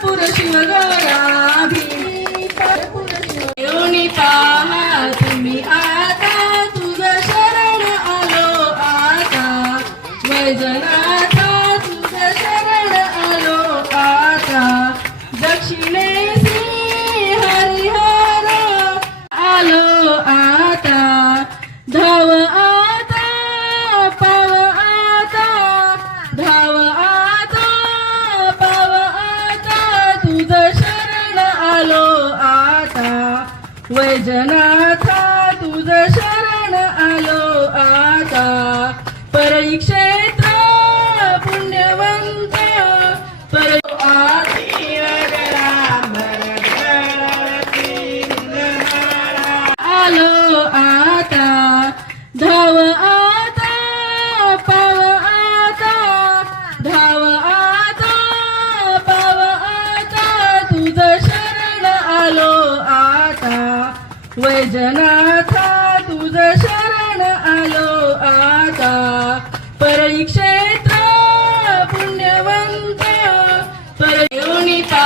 कर्पूर शिवगौरा भीमी कर्पूर शिव पहा तुम्ही आता तुझं शरण आलो आता. वैजनाथा तुझं शरण आलो आता दक्षिणेसी हरिहर आलो. आ वैजनाथा तुझ शरण आलो आता परक्षेत्र पुण्यवंत पर आलो आता धाव वैजनाथा तुझं शरण आलो आता. परक्षेत्र पुण्यवंत परयोनिता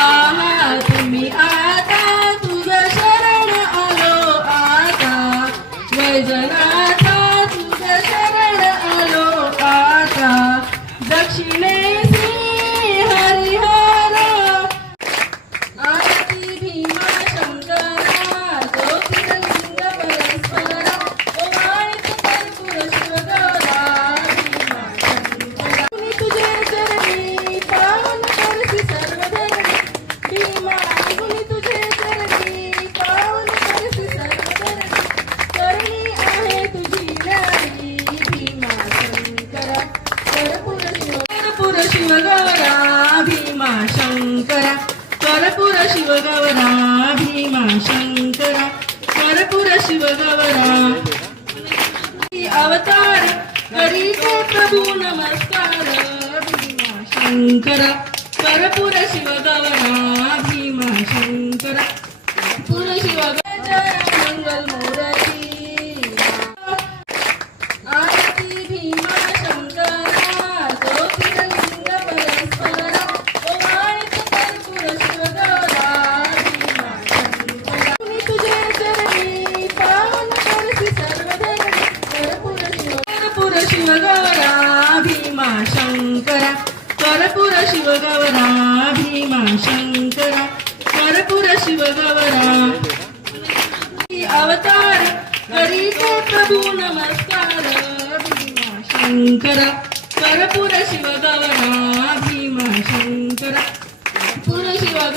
तुम्ही आता. तुझ शरण आलो आता. वैजनाथा तुझं शरण आलो आता. दक्षिणे పరపుర శివ గౌరా భీమా శంకర. పరపుర శివ గౌరా భీమా శంకర. పరపుర శివ గౌరా అవతార కరీతే ప్రభు నమస్కార భీమా శంకర. పరపుర శివ గౌరా శంకర. శంకర కరపుర శివగవరా భీమా శంకర కరపుర శివగవరా. అవతార హరితో ప్రభు నమస్కార భీమా శంకర కరపుర శివగవరా భీమా శంకర కరపుర శివగ